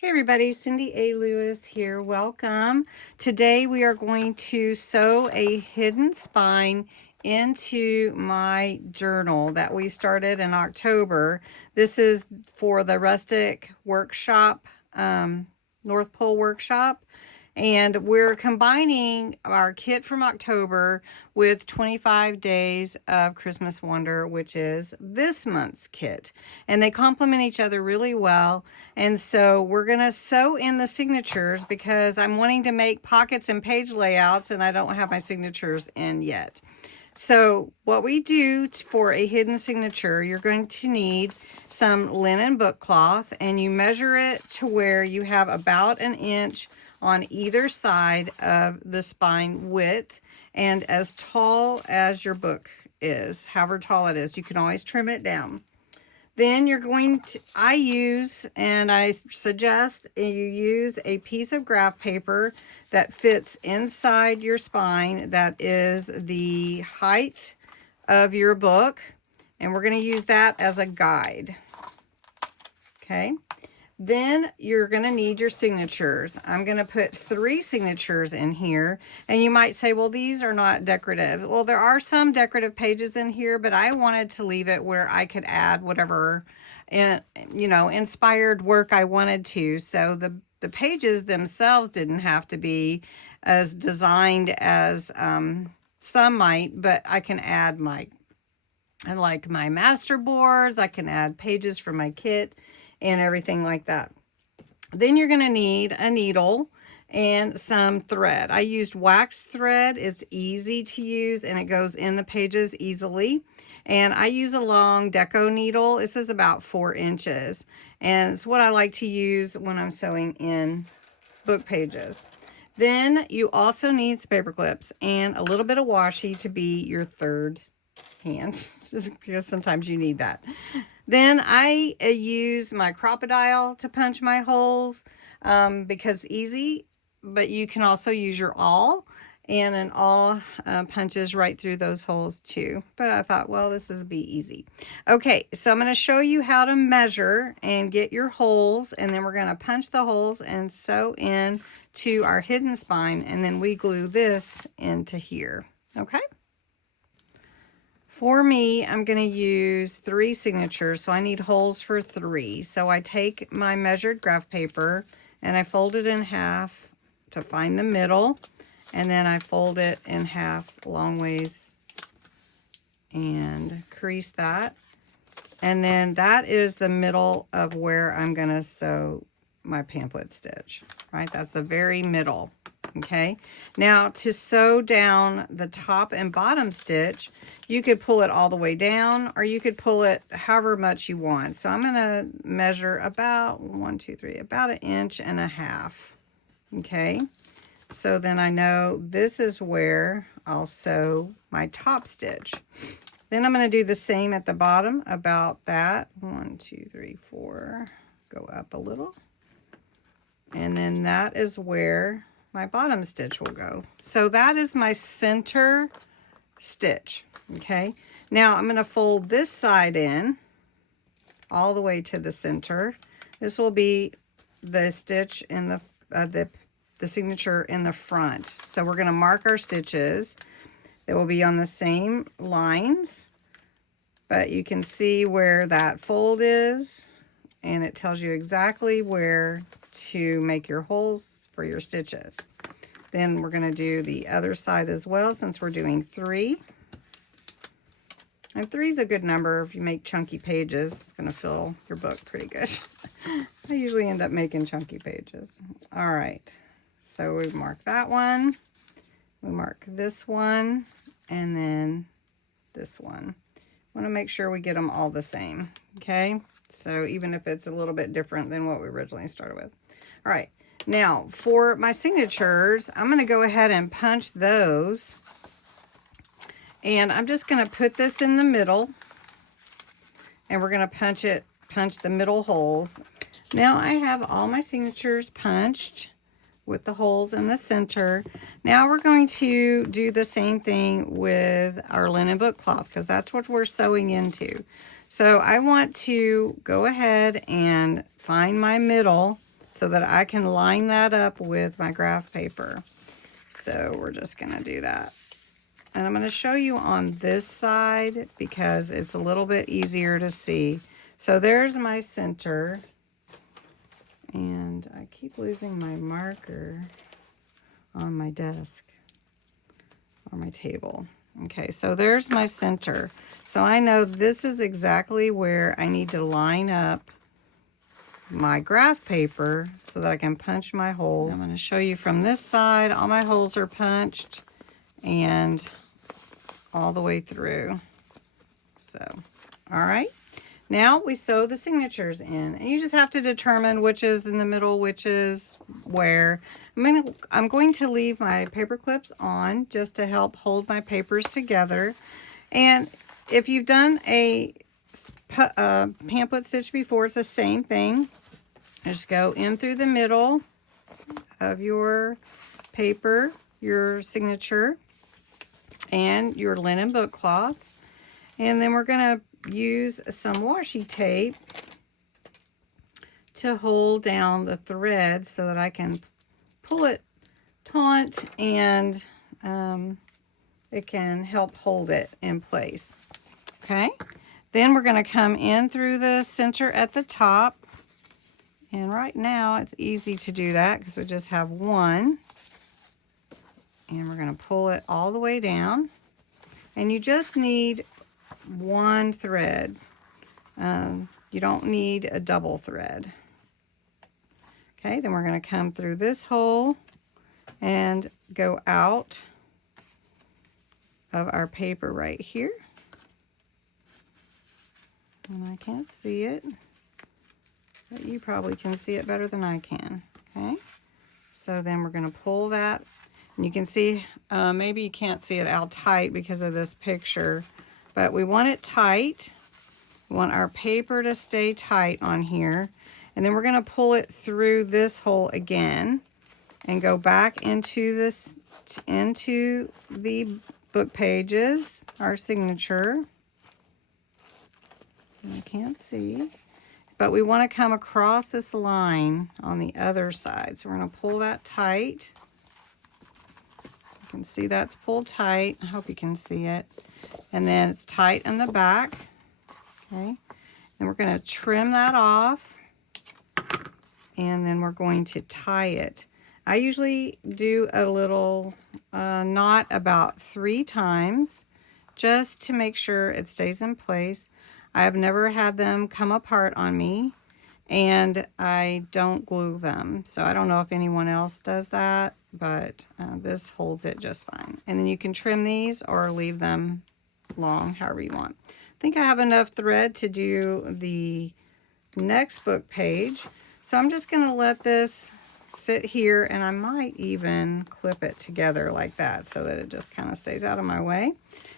Hey everybody, Cindy A. Lewis here. Welcome. Today we are going to sew a hidden spine into my journal that we started in October. This is for the Rustic Workshop, North Pole Workshop. And we're combining our kit from October with 25 days of Christmas Wonder, which is this month's kit. And they complement each other really well. And so we're going to sew in the signatures because I'm wanting to make pockets and page layouts and I don't have my signatures in yet. So what we do for a hidden signature, you're going to need some linen book cloth, and you measure it to where you have about an inch on either side of the spine width and as tall as your book is, however tall it is. You can always trim it down. Then you're going to, I suggest you use a piece of graph paper that fits inside your spine that is the height of your book. And we're going to use that as a guide. Okay. Then you're going to need your signatures. I'm going to put 3 signatures in here. And you might say, well, these are not decorative. Well, there are some decorative pages in here, but I wanted to leave it where I could add whatever, inspired work I wanted to. So the pages themselves didn't have to be as designed as some might, but I can add my Masterboards. I can add pages from my kit and everything like that. Then you're going to need a needle and some thread. I used wax thread. It's easy to use and it goes in the pages easily. And I use a long deco needle. This is about 4 inches. And it's what I like to use when I'm sewing in book pages. Then you also need some paper clips and a little bit of washi to be your third hand because sometimes you need that. Then I use my crocodile to punch my holes because easy, but you can also use your awl, and an awl punches right through those holes too. But I thought, well, this is be easy. Okay, so I'm going to show you how to measure and get your holes, and then we're going to punch the holes and sew in to our hidden spine, and then we glue this into here. Okay. For me, I'm going to use 3 signatures, so I need holes for 3. So I take my measured graph paper and I fold it in half to find the middle, and then I fold it in half long ways and crease that. And then that is the middle of where I'm going to sew my pamphlet stitch, right? That's the very middle. Okay, now to sew down the top and bottom stitch, you could pull it all the way down or you could pull it however much you want. So I'm going to measure about about 1.5 inches. Okay, so then I know this is where I'll sew my top stitch. Then I'm going to do the same at the bottom, about that. 1, 2, 3, 4, go up a little. And then that is where my bottom stitch will go. So that is my center stitch. Okay, now I'm going to fold this side in all the way to the center. This will be the stitch in the signature in the front. So we're going to mark our stitches. They will be on the same lines, but you can see where that fold is, and it tells you exactly where to make your holes for your stitches. Then we're going to do the other side as well, since we're doing 3. And 3 is a good number. If you make chunky pages, it's going to fill your book pretty good. I usually end up making chunky pages. All right, so we mark that one, we mark this one, and then this one. Want to make sure we get them all the same. Okay, so even if it's a little bit different than what we originally started with. All right, now for my signatures, I'm going to go ahead and punch those. And I'm just going to put this in the middle, and we're going to punch the middle holes. Now I have all my signatures punched with the holes in the center. Now we're going to do the same thing with our linen book cloth, because that's what we're sewing into. So I want to go ahead and find my middle so that I can line that up with my graph paper. So we're just going to do that. And I'm going to show you on this side because it's a little bit easier to see. So there's my center. And I keep losing my marker on my desk or my table. Okay, so there's my center. So I know this is exactly where I need to line up my graph paper so that I can punch my holes. I'm going to show you from this side. All my holes are punched and all the way through. So, all right. Now we sew the signatures in, and you just have to determine which is in the middle, which is where. I'm going to leave my paper clips on just to help hold my papers together. And if you've done a pamphlet stitch before, it's the same thing. Just go in through the middle of your paper, your signature, and your linen book cloth. And then we're going to use some washi tape to hold down the thread so that I can pull it taut and it can help hold it in place. Okay, then we're going to come in through the center at the top, and right now it's easy to do that because we just have one, and we're going to pull it all the way down, and you just need one thread. You don't need a double thread. Okay, then we're going to come through this hole and go out of our paper right here. And I can't see it, but you probably can see it better than I can. Okay, so then we're going to pull that, and you can see, maybe you can't see it out tight because of this picture, but we want it tight. We want our paper to stay tight on here. And then we're going to pull it through this hole again and go back into the book pages, our signature. I can't see, but we want to come across this line on the other side. So we're going to pull that tight. You can see that's pulled tight. I hope you can see it. And then it's tight in the back. Okay, and we're going to trim that off, and then we're going to tie it. I usually do a little knot about 3 times just to make sure it stays in place. I have never had them come apart on me, and I don't glue them. So I don't know if anyone else does that, but this holds it just fine. And then you can trim these or leave them long, however you want. I think I have enough thread to do the next book page. So I'm just going to let this sit here, and I might even clip it together like that so that it just kind of stays out of my way.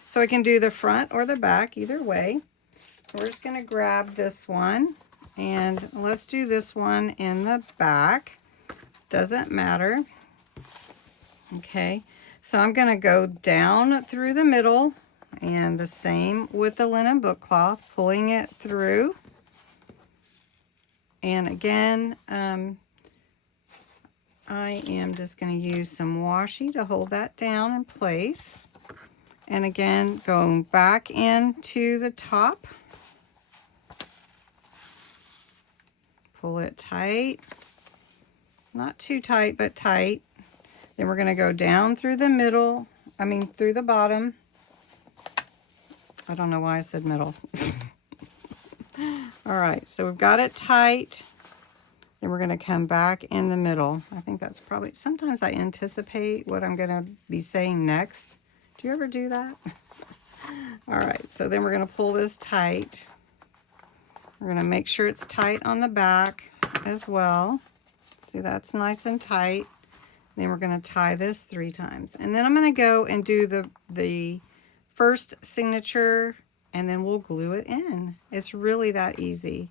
So I can do the front or the back, either way. So we're just going to grab this one, and let's do this one in the back. Doesn't matter. Okay, so I'm going to go down through the middle, and the same with the linen book cloth, pulling it through. And again, I am just going to use some washi to hold that down in place. And again, going back into the top. Pull it tight. Not too tight, but tight. Then we're going to go down through the middle, through the bottom. I don't know why I said middle. All right, so we've got it tight. Then we're going to come back in the middle. I think that's probably, sometimes I anticipate what I'm going to be saying next. Do you ever do that? All right, so then we're going to pull this tight. We're going to make sure it's tight on the back as well. See, that's nice and tight. Then we're going to tie this 3 times. And then I'm going to go and do the first signature, and then we'll glue it in. It's really that easy.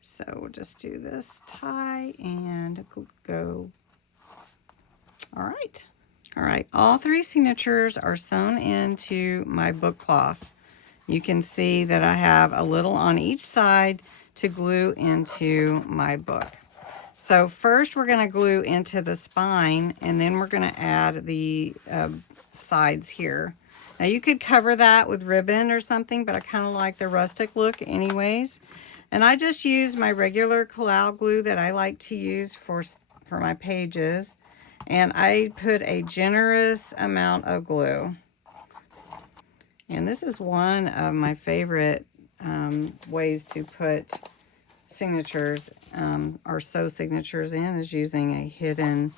So we'll just do this tie and go. All right. All right. All 3 signatures are sewn into my book cloth. You can see that I have a little on each side to glue into my book. So first we're going to glue into the spine, and then we're going to add the sides here. Now you could cover that with ribbon or something, but I kind of like the rustic look anyways. And I just use my regular Collal glue that I like to use for my pages. And I put a generous amount of glue. And this is one of my favorite ways to put signatures or sew signatures in, is using a hidden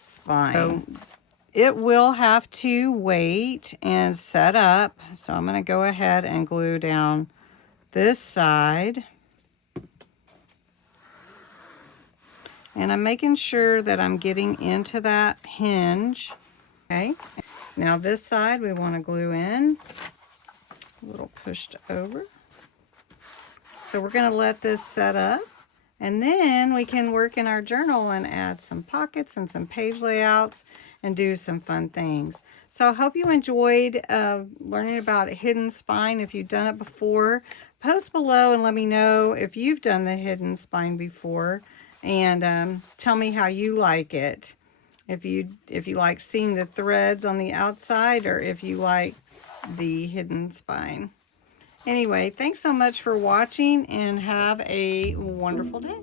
spine. So it will have to wait and set up. So I'm going to go ahead and glue down this side. And I'm making sure that I'm getting into that hinge. Okay. Now this side we want to glue in. A little pushed over. So we're going to let this set up, and then we can work in our journal and add some pockets and some page layouts and do some fun things. So I hope you enjoyed learning about hidden spine. If you've done it before, post below and let me know if you've done the hidden spine before, and tell me how you like it. If you like seeing the threads on the outside, or if you like the hidden spine. Anyway, thanks so much for watching, and have a wonderful day.